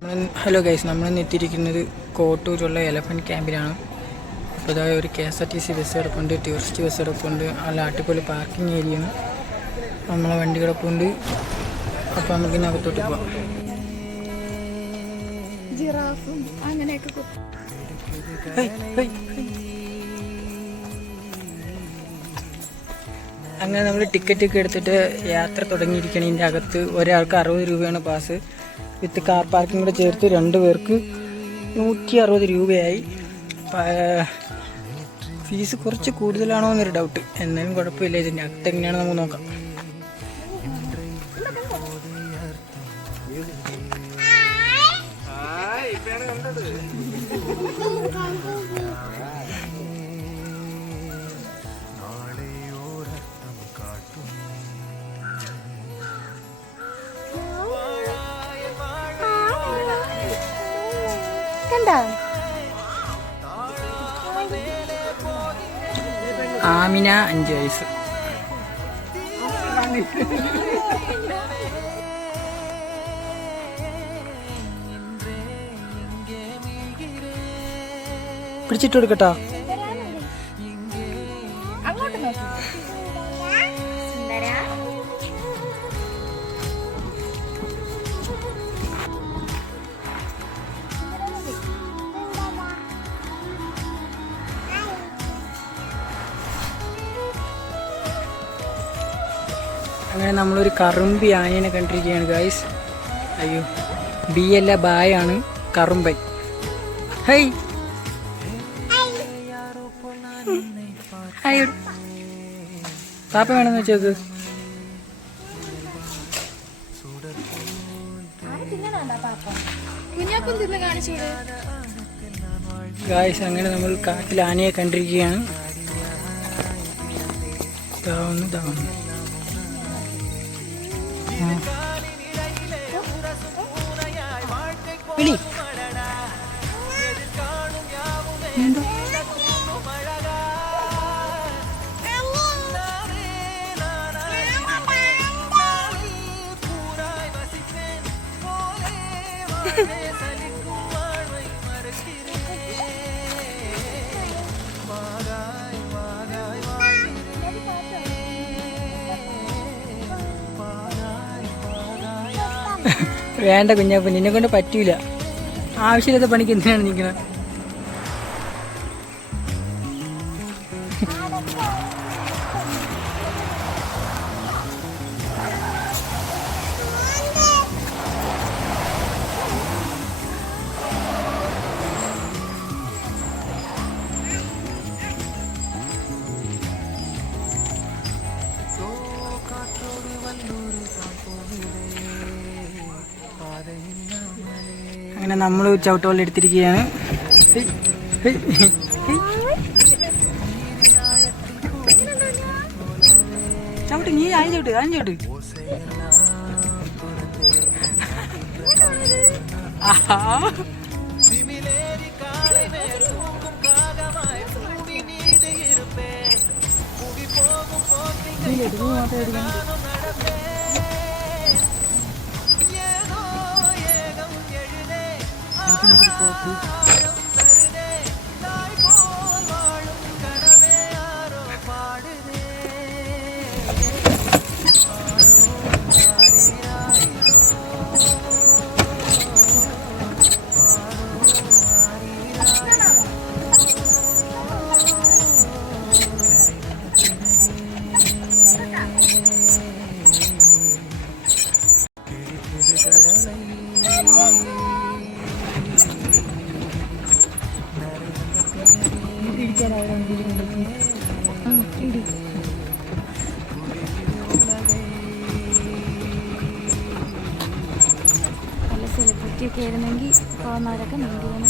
Hello guys, നമ്മളിന്ന് എത്തിയിരിക്കുന്നത് കോട്ടൂരുള്ള elephant ക്യാമ്പിലാണ്. അപ്പോൾ ഇതായ ഒരു KSRTC ബസ് കിടപ്പുണ്ട്, ടൂറിസ്റ്റ് ബസ് കിടപ്പുണ്ട്, നല്ല അടിപൊളി പാർക്കിംഗ് ഏരിയയാണ്. നമ്മളെ വണ്ടി കിടപ്പുണ്ട്. അപ്പോൾ നമുക്ക് അകത്തോട്ട് പോവാം. അങ്ങനെ നമ്മൾ ടിക്കറ്റൊക്കെ എടുത്തിട്ട് യാത്ര തുടങ്ങിയിരിക്കണം. ഇതിൻ്റെ അകത്ത് ഒരാൾക്ക് 60 രൂപയാണ് പാസ്. വിത്ത് കാർ പാർക്കിംഗ് കൂടെ ചേർത്ത് 2 പേർക്ക് 160 രൂപയായി. ഫീസ് കുറച്ച് കൂടുതലാണോ എന്നൊരു ഡൗട്ട്. എന്നാലും കുഴപ്പമില്ല. ഇതിൻ്റെ അകത്ത് എങ്ങനെയാണ് നമുക്ക് നോക്കാം. ആമിന 5 വയസ്സ്. പിടിച്ചിട്ട് കൊടുക്കട്ടോ. അങ്ങനെ നമ്മളൊരു കറുമ്പി ആനേനെ കണ്ടിരിക്കുകയാണ് ഗൈസ്. അയ്യോ, ബി അല്ല ബായാണ്, കറുമ്പൻ. ഹൈ ഹായ് പാപ്പ വേണമെന്ന് വെച്ചത്. ഗൈസ്, അങ്ങനെ നമ്മൾ കാട്ടിൽ ആനയെ കണ്ടിരിക്കുകയാണ്. ഇതാവുന്നു. വിളി വേണ്ട കുഞ്ഞാപ്പ, നിന്നെ കൊണ്ട് പറ്റൂല. ആവശ്യമില്ലാത്ത പണിക്ക് എന്തിനാണ് നിൽക്കുന്നത്? അങ്ങനെ നമ്മൾ ചവിട്ടുവള്ളി എടുത്തിരിക്കുകയാണ്. ചവിട്ട്, നീ ആദ്യം ചവിട്ട്. നല്ല സെലിബ്രിറ്റി ഒക്കെ ആയിരുന്നെങ്കിൽ പോകുന്നവരൊക്കെ നീന്തിയാണ്.